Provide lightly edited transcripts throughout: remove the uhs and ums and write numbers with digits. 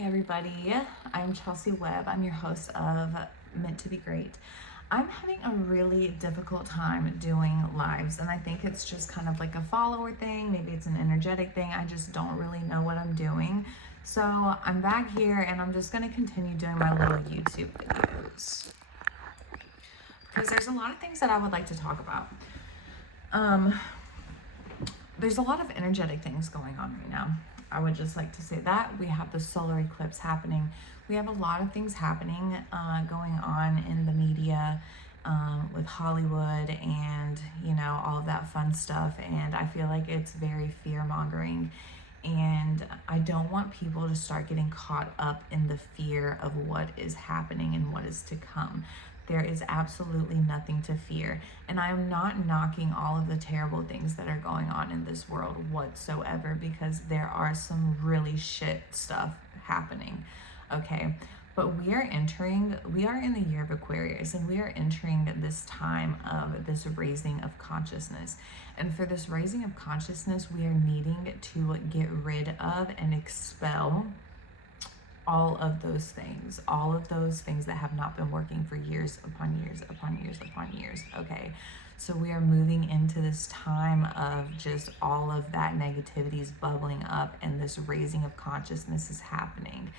Hey everybody, I'm Chelsea Webb. I'm your host of Meant to Be Great. I'm having a really difficult time doing lives, and I think it's just kind of like a follower thing. Maybe it's an energetic thing. I just don't really know what I'm doing. So I'm back here and I'm just going to continue doing my little YouTube videos because there's a lot of things that I would like to talk about. There's a lot of energetic things going on right now. I would just like to say that we have the solar eclipse happening. We have a lot of things happening going on in the media with Hollywood and, you know, all of that fun stuff. And I feel like it's very fear-mongering. And I don't want people to start getting caught up in the fear of what is happening and what is to come. There is absolutely nothing to fear. And I am not knocking all of the terrible things that are going on in this world whatsoever, because there are some really shit stuff happening, okay? But we are in the year of Aquarius, and we are entering this time of this raising of consciousness. And for this raising of consciousness, we are needing to get rid of and expel all of those things that have not been working for years upon years upon years upon years, okay? So we are moving into this time of just all of that negativity is bubbling up, and this raising of consciousness is happening.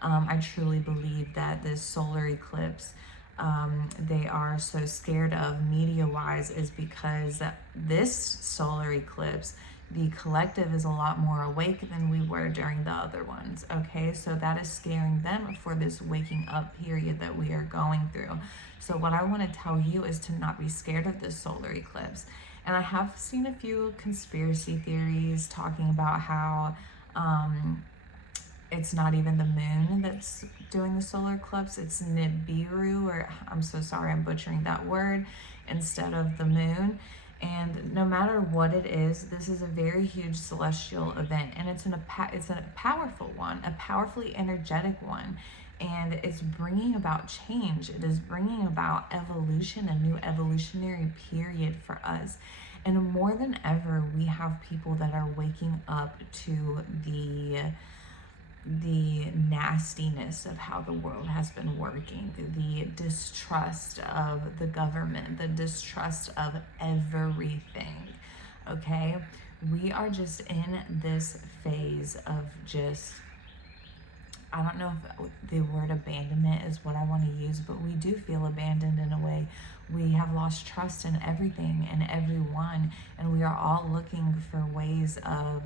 I truly believe that this solar eclipse, they are so scared of media-wise is because this solar eclipse, the collective is a lot more awake than we were during the other ones, okay? So that is scaring them for this waking up period that we are going through. So what I want to tell you is to not be scared of this solar eclipse. And I have seen a few conspiracy theories talking about how it's not even the moon that's doing the solar eclipse, it's Nibiru, or I'm so sorry, I'm butchering that word, instead of the moon. And no matter what it is, this is a very huge celestial event, and it's a powerful one, a powerfully energetic one, and it's bringing about change. It is bringing about evolution, a new evolutionary period for us. And more than ever, we have people that are waking up to the nastiness of how the world has been working, the distrust of the government, the distrust of everything, okay? We are just in this phase of just, I don't know if the word abandonment is what I want to use, but we do feel abandoned in a way. We have lost trust in everything and everyone, and we are all looking for ways of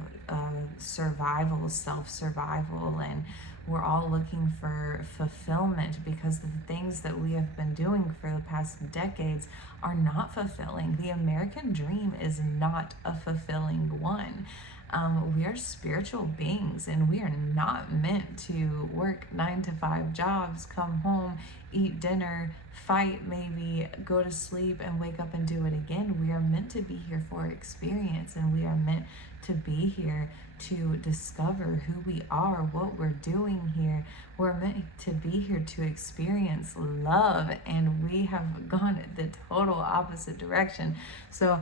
survival, self-survival, and we're all looking for fulfillment, because the things that we have been doing for the past decades are not fulfilling. The American dream is not a fulfilling one. We are spiritual beings, and we are not meant to work 9-to-5 jobs, come home, eat dinner, fight, maybe go to sleep and wake up and do it again. We are meant to be here for experience, and we are meant to be here to discover who we are, what we're doing here. We're meant to be here to experience love, and we have gone the total opposite direction. So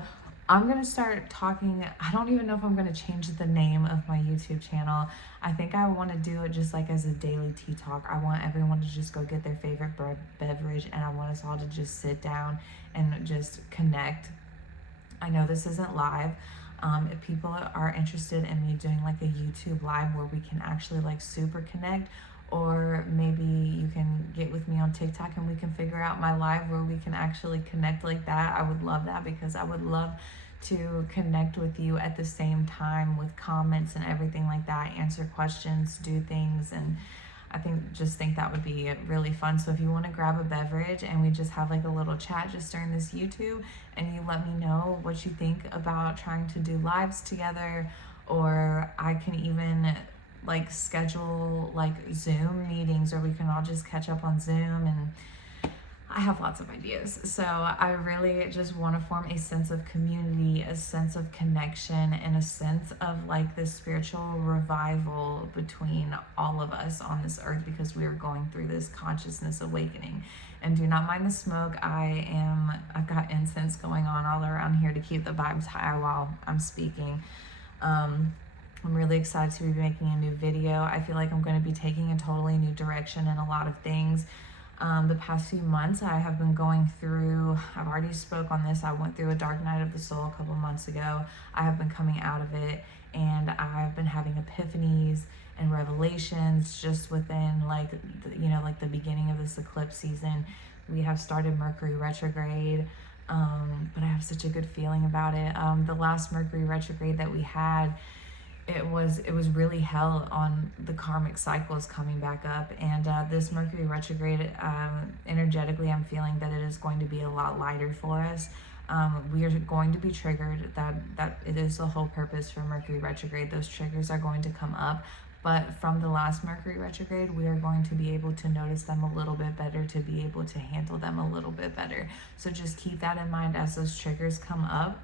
I'm going to start talking. I don't even know if I'm going to change the name of my YouTube channel. I think I want to do it just like as a daily tea talk. I want everyone to just go get their favorite beverage, and I want us all to just sit down and just connect. I know this isn't live. If people are interested in me doing like a YouTube live where we can actually like super connect, or maybe you can get with me on TikTok and we can figure out my live where we can actually connect like that. I would love that, because I would love to connect with you at the same time with comments and everything like that, answer questions, do things, and I think that would be really fun. So if you want to grab a beverage and we just have like a little chat just during this YouTube, and you let me know what you think about trying to do lives together, or I can even like schedule like Zoom meetings, or we can all just catch up on Zoom, and I have lots of ideas. So I really just want to form a sense of community, a sense of connection, and a sense of like this spiritual revival between all of us on this earth, because we are going through this consciousness awakening. And do not mind the smoke. I've got incense going on all around here to keep the vibes high while I'm speaking. I'm really excited to be making a new video. I feel like I'm going to be taking a totally new direction in a lot of things. The past few months I have been going through, I've already spoke on this, I went through a dark night of the soul a couple months ago. I have been coming out of it, and I've been having epiphanies and revelations just within like the beginning of this eclipse season. We have started Mercury retrograde, but I have such a good feeling about it. The last Mercury retrograde that we had, it was really hell on the karmic cycles coming back up, and this Mercury retrograde, energetically I'm feeling that it is going to be a lot lighter for us. We are going to be triggered. That it is the whole purpose for Mercury retrograde. Those triggers are going to come up, but from the last Mercury retrograde, we are going to be able to notice them a little bit better, to be able to handle them a little bit better. So just keep that in mind as those triggers come up.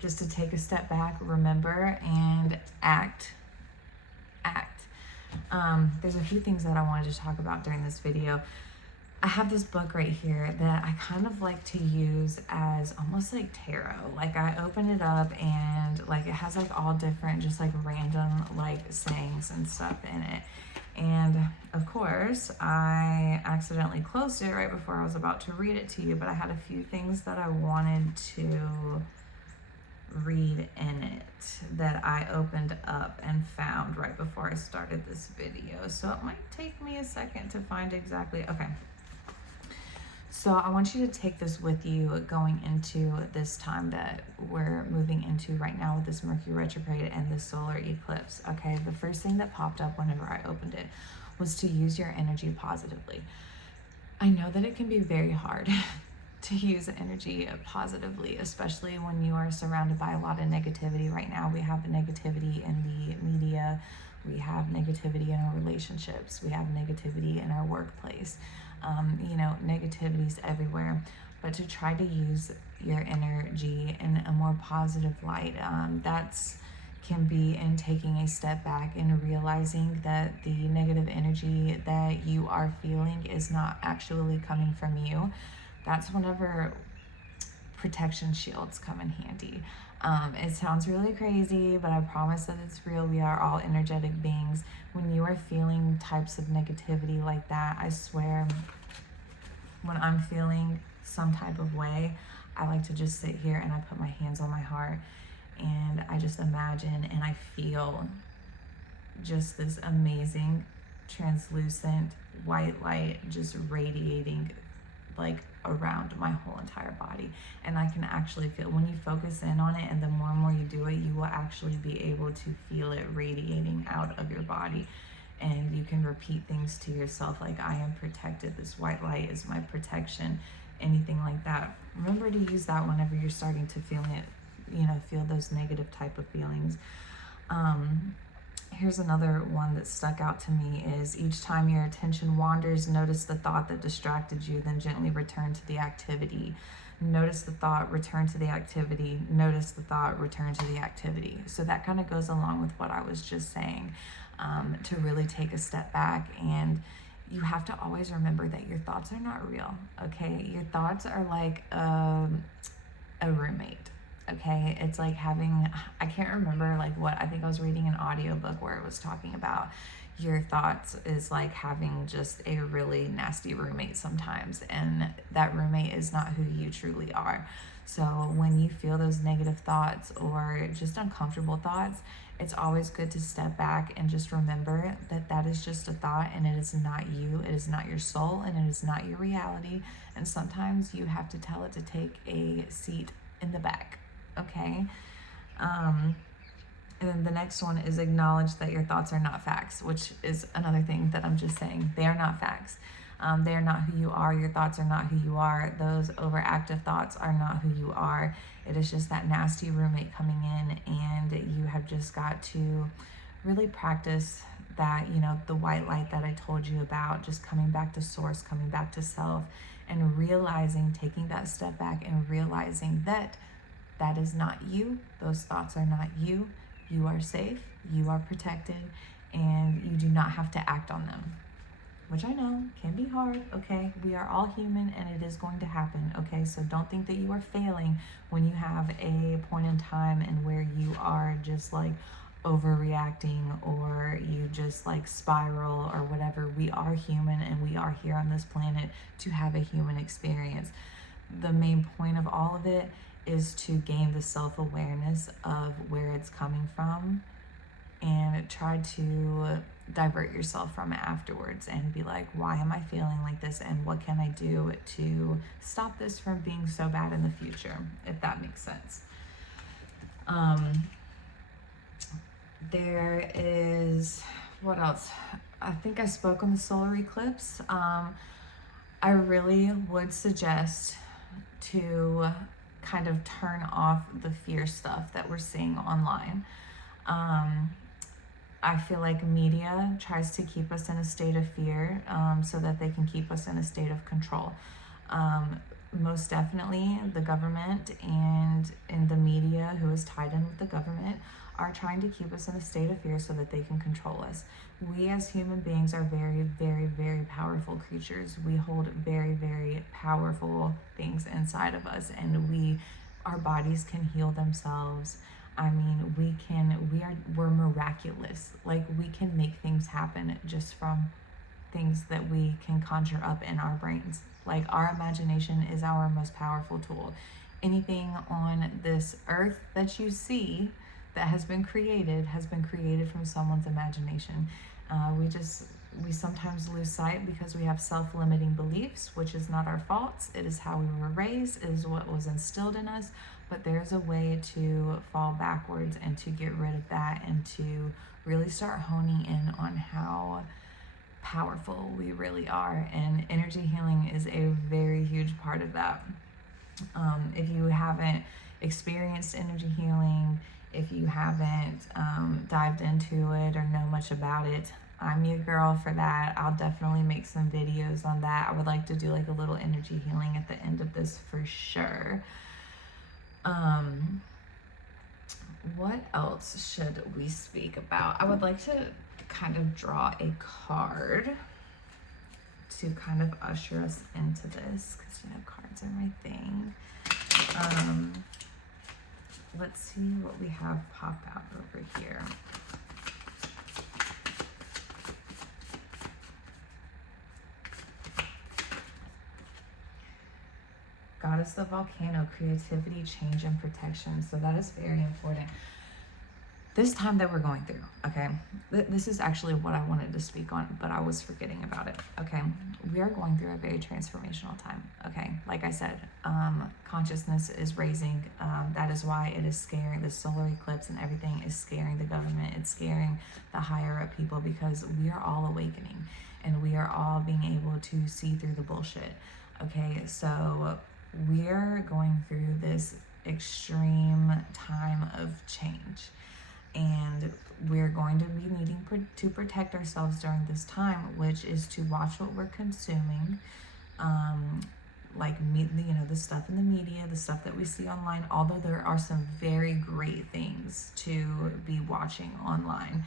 Just to take a step back, remember, and act. There's a few things that I wanted to talk about during this video. I have this book right here that I kind of like to use as almost like tarot. Like I open it up and like it has like all different just like random like sayings and stuff in it. And of course I accidentally closed it right before I was about to read it to you, but I had a few things that I wanted to read in it that I opened up and found right before I started this video. So it might take me a second to find exactly. Okay. So I want you to take this with you going into this time that we're moving into right now with this Mercury retrograde and this solar eclipse. Okay, the first thing that popped up whenever I opened it was to use your energy positively. I know that it can be very hard to use energy positively, especially when you are surrounded by a lot of negativity right now. We have negativity in the media, we have negativity in our relationships, we have negativity in our workplace. Negativity's everywhere. But to try to use your energy in a more positive light, that's can be in taking a step back and realizing that the negative energy that you are feeling is not actually coming from you. That's whenever protection shields come in handy. It sounds really crazy, but I promise that it's real. We are all energetic beings. When you are feeling types of negativity like that, I swear, when I'm feeling some type of way, I like to just sit here and I put my hands on my heart and I just imagine and I feel just this amazing translucent white light just radiating like around my whole entire body. And I can actually feel, when you focus in on it and the more and more you do it, you will actually be able to feel it radiating out of your body. And you can repeat things to yourself like, I am protected, this white light is my protection, anything like that. Remember to use that whenever you're starting to feel it, feel those negative type of feelings. Here's another one that stuck out to me is, each time your attention wanders, notice the thought that distracted you, then gently return to the activity. Notice the thought, return to the activity. Notice the thought, return to the activity. So that kind of goes along with what I was just saying, to really take a step back. And you have to always remember that your thoughts are not real, okay? Your thoughts are like a roommate. Okay, it's like having, I can't remember like what, I think I was reading an audiobook where it was talking about your thoughts is like having just a really nasty roommate sometimes, and that roommate is not who you truly are. So when you feel those negative thoughts or just uncomfortable thoughts, it's always good to step back and just remember that that is just a thought, and it is not you, it is not your soul, and it is not your reality. And sometimes you have to tell it to take a seat in the back. Okay. And then the next one is acknowledge that your thoughts are not facts, which is another thing that I'm just saying. They are not facts. They are not who you are. Your thoughts are not who you are. Those overactive thoughts are not who you are. It is just that nasty roommate coming in, and you have just got to really practice that, the white light that I told you about, just coming back to source, coming back to self, and realizing, taking that step back and realizing that that is not you. Those thoughts are not you. You are safe, you are protected, and you do not have to act on them, which I know can be hard, okay? We are all human and it is going to happen, okay? So don't think that you are failing when you have a point in time and where you are just like, overreacting or you just like spiral or whatever. We are human and we are here on this planet to have a human experience. The main point of all of it is to gain the self-awareness of where it's coming from and try to divert yourself from it afterwards and be like, why am I feeling like this and what can I do to stop this from being so bad in the future, if that makes sense. There is, what else? I think I spoke on the solar eclipse. I really would suggest to kind of turn off the fear stuff that we're seeing online. I feel like media tries to keep us in a state of fear so that they can keep us in a state of control. Most definitely the government and in the media who is tied in with the government are trying to keep us in a state of fear so that they can control us. We as human beings are very, very, very powerful creatures. We hold very, very powerful things inside of us, and our bodies can heal themselves. I mean, we're miraculous. Like, we can make things happen just from things that we can conjure up in our brains. Like, our imagination is our most powerful tool. Anything on this earth that you see that has been created from someone's imagination. We sometimes lose sight because we have self-limiting beliefs, which is not our fault. It is how we were raised, it is what was instilled in us. But there's a way to fall backwards and to get rid of that and to really start honing in on how powerful we really are. And energy healing is a very huge part of that. If you haven't experienced energy healing, if you haven't dived into it or know much about it, I'm your girl for that. I'll definitely make some videos on that. I would like to do like a little energy healing at the end of this for sure. What else should we speak about? I would like to kind of draw a card to kind of usher us into this, because you know cards are my thing. Let's see what we have pop out over here. Goddess of Volcano, creativity, change, and protection. So that is very important. This time that we're going through, okay, this is actually what I wanted to speak on, but I was forgetting about it, okay? We are going through a very transformational time, okay? Like I said, consciousness is raising. That is why it is scaring. The solar eclipse and everything is scaring the government. It's scaring the higher up people, because we are all awakening and we are all being able to see through the bullshit, okay? So we're going through this extreme time of change, and we're going to be needing to protect ourselves during this time, which is to watch what we're consuming, like the stuff in the media, the stuff that we see online. Although there are some very great things to be watching online,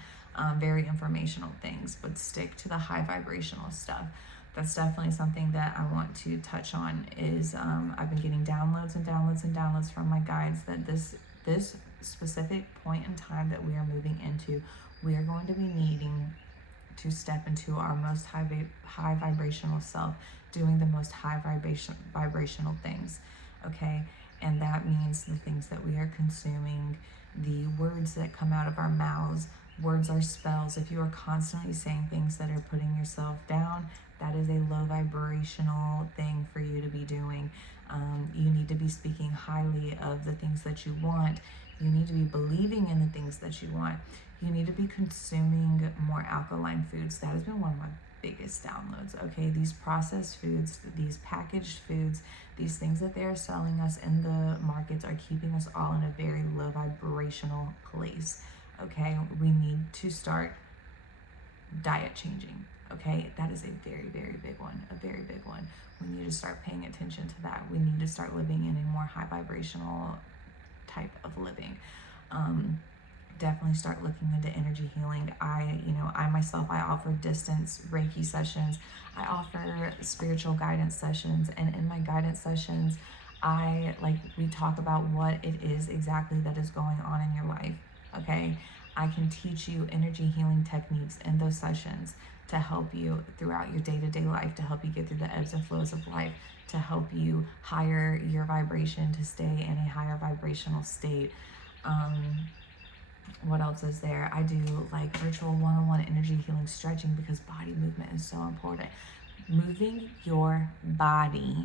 very informational things, but stick to the high vibrational stuff. That's definitely something that I want to touch on. Is I've been getting downloads and downloads and downloads from my guides that this specific point in time that we are moving into, we are going to be needing to step into our most high vibrational self, doing the most high vibrational things, okay? And that means the things that we are consuming, the words that come out of our mouths. Words are spells. If you are constantly saying things that are putting yourself down, that is a low vibrational thing for you to be doing. You need to be speaking highly of the things that you want. You need to be believing in the things that you want. You need to be consuming more alkaline foods. That has been one of my biggest downloads, okay? These processed foods, these packaged foods, these things that they are selling us in the markets are keeping us all in a very low vibrational place, okay? We need to start diet changing, okay? That is a very, very big one, a very big one. We need to start paying attention to that. We need to start living in a more high vibrational type of living. Definitely start looking into energy healing. I myself, I offer distance Reiki sessions. I offer spiritual guidance sessions, and in my guidance sessions, we talk about what it is exactly that is going on in your life, okay? I can teach you energy healing techniques in those sessions to help you throughout your day-to-day life, to help you get through the ebbs and flows of life, to help you higher your vibration, to stay in a higher vibrational state. What else is there? I do like virtual one-on-one energy healing stretching because body movement is so important. Moving your body,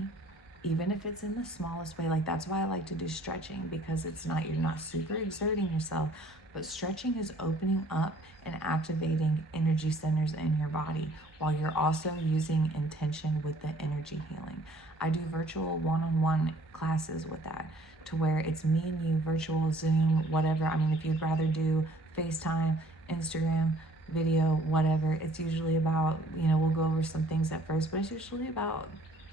even if it's in the smallest way, like that's why I like to do stretching, because it's not, you're not super exerting yourself, but stretching is opening up and activating energy centers in your body while you're also using intention with the energy healing. I do virtual one-on-one classes with that, to where it's me and you, virtual, Zoom, whatever. I mean, if you'd rather do FaceTime, Instagram, video, whatever, it's usually about, you know, we'll go over some things at first, but it's usually about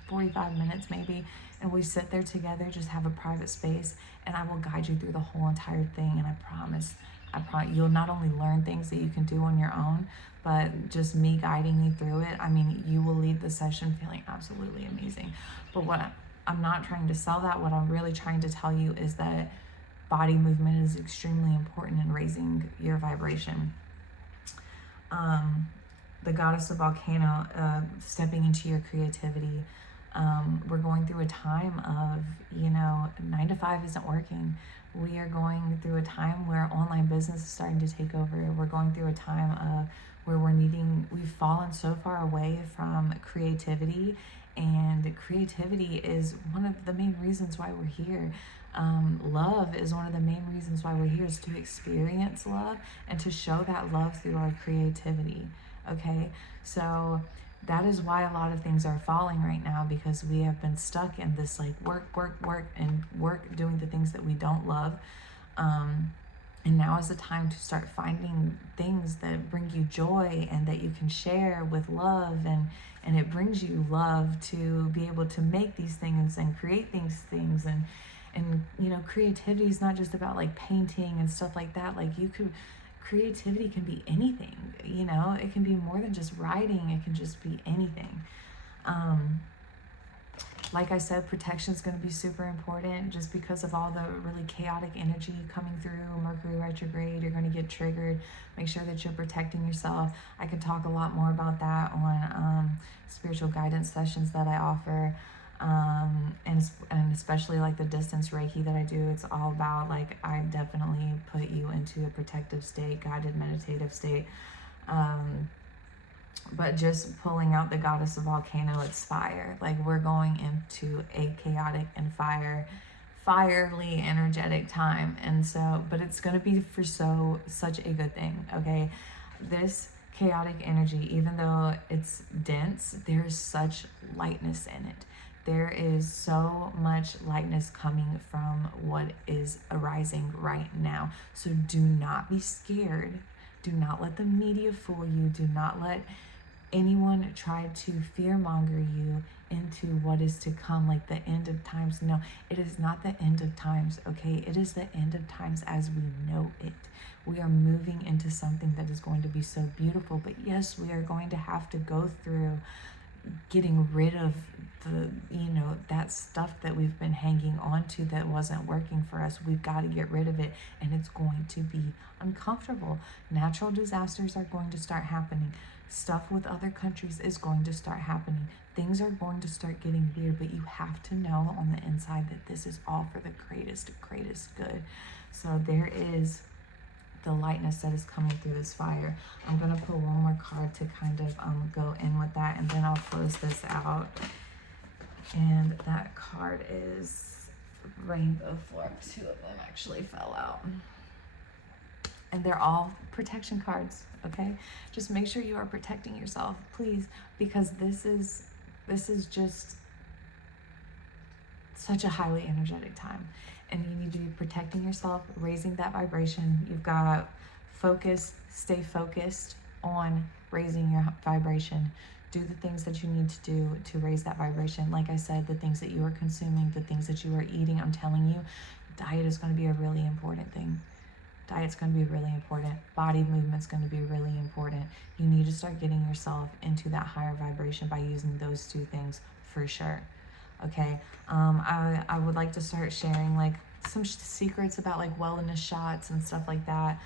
45 minutes maybe, and we sit there together, just have a private space, and I will guide you through the whole entire thing. And I promise you'll not only learn things that you can do on your own, but just me guiding you through it, I mean, you will leave the session feeling absolutely amazing. But what I'm not trying to sell that, what I'm really trying to tell you is that body movement is extremely important in raising your vibration. The goddess of volcano, stepping into your creativity. We're going through a time of, you know, 9 to 5 isn't working. We are going through a time where online business is starting to take over. We're going through a time of where we've fallen so far away from creativity, and creativity is one of the main reasons why we're here. Love is one of the main reasons why we're here, is to experience love and to show that love through our creativity. Okay, so that is why a lot of things are falling right now, because we have been stuck in this like work, doing the things that we don't love. And now is the time to start finding things that bring you joy and that you can share with love, and it brings you love to be able to make these things and create these things. And you know, creativity is not just about like painting and stuff like that. Like creativity can be anything, you know, it can be more than just writing, it can just be anything. Like I said, protection is going to be super important, just because of all the really chaotic energy coming through. Mercury retrograde, you're going to get triggered. Make sure that you're protecting yourself. I can talk a lot more about that on spiritual guidance sessions that I offer. And especially like the distance Reiki that I do, it's all about like, I definitely put you into a protective state, guided meditative state. But just pulling out the goddess of volcano, it's fire. Like, we're going into a chaotic and fierily energetic time. And so, but it's going to be for such a good thing. Okay. This chaotic energy, even though it's dense, there's such lightness in it. There is so much lightness coming from what is arising right now. So do not be scared. Do not let the media fool you. Do not let anyone try to fearmonger you into what is to come, like the end of times. No, it is not the end of times, okay? It is the end of times as we know it. We are moving into something that is going to be so beautiful. But yes, we are going to have to go through getting rid of the, you know, that stuff that we've been hanging on to that wasn't working for us. We've got to get rid of it, and it's going to be uncomfortable. Natural disasters are going to start happening. Stuff with other countries is going to start happening. Things are going to start getting weird, but you have to know on the inside that this is all for the greatest good. So there is the lightness that is coming through this fire. I'm going to pull one more card to kind of go in with that, and then I'll close this out. And that card is Rainbow Form. 2 of them actually fell out. And they're all protection cards, okay? Just make sure you are protecting yourself, please, because this is just such a highly energetic time. And you need to be protecting yourself, raising that vibration. You've got stay focused on raising your vibration. Do the things that you need to do to raise that vibration. Like I said, the things that you are consuming, the things that you are eating, I'm telling you, diet is going to be a really important thing. Diet's going to be really important. Body movement's going to be really important. You need to start getting yourself into that higher vibration by using those 2 things for sure. Okay, I would like to start sharing like some secrets about like wellness shots and stuff like that.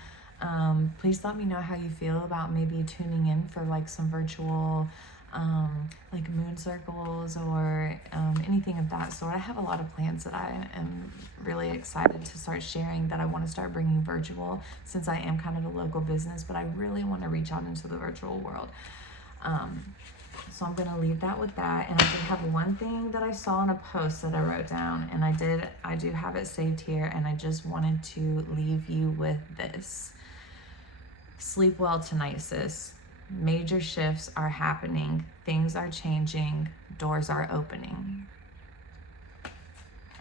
Please let me know how you feel about maybe tuning in for like some virtual like moon circles or anything of that sort. I have a lot of plans that I am really excited to start sharing, that I want to start bringing virtual, since I am kind of a local business, but I really want to reach out into the virtual world. So I'm going to leave that with that. And I did have one thing that I saw in a post that I wrote down, and I do have it saved here, and I just wanted to leave you with this. Sleep well tonight, sis. Major shifts are happening. Things are changing. Doors are opening.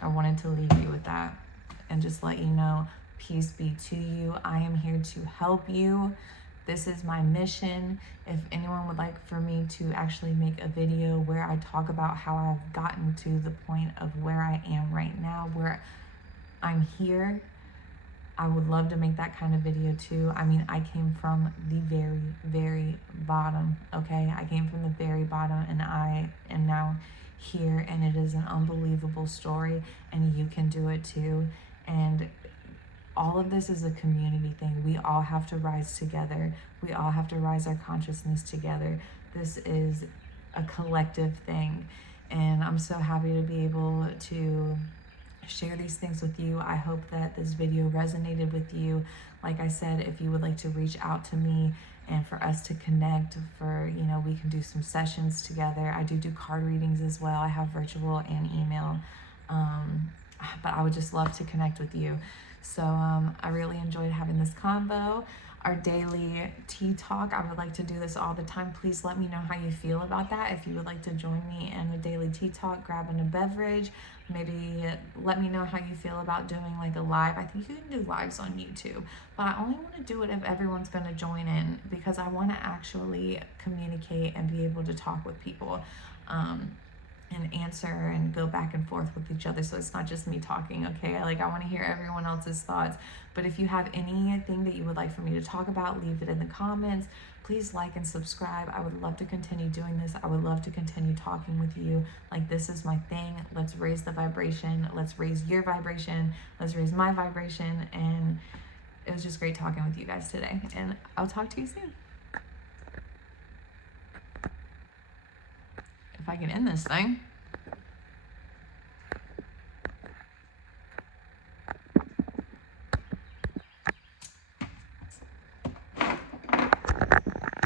I wanted to leave you with that and just let you know, peace be to you. I am here to help you. This is my mission. If anyone would like for me to actually make a video where I talk about how I've gotten to the point of where I am right now, where I'm here, I would love to make that kind of video too. I mean, I came from the very, very bottom, okay? I came from the very bottom, and I am now here, and it is an unbelievable story, and you can do it too. And all of this is a community thing. We all have to rise together. We all have to rise our consciousness together. This is a collective thing, and I'm so happy to be able to share these things with you. I hope that this video resonated with you. Like I said, if you would like to reach out to me and for us to connect, for, you know, we can do some sessions together. I do card readings as well. I have virtual and email, but I would just love to connect with you. So I really enjoyed having this convo. Our daily tea talk, I would like to do this all the time. Please let me know how you feel about that. If you would like to join me in a daily tea talk, grabbing a beverage, maybe let me know how you feel about doing like a live. I think you can do lives on YouTube, but I only want to do it if everyone's going to join in, because I want to actually communicate and be able to talk with people. And answer and go back and forth with each other, so it's not just me talking, okay? Like, I want to hear everyone else's thoughts. But if you have anything that you would like for me to talk about, leave it in the comments. Please like and subscribe. I would love to continue doing this. I would love to continue talking with you. Like, this is my thing. Let's raise the vibration. Let's raise your vibration. Let's raise my vibration. And it was just great talking with you guys today, and I'll talk to you soon. If I can end this thing.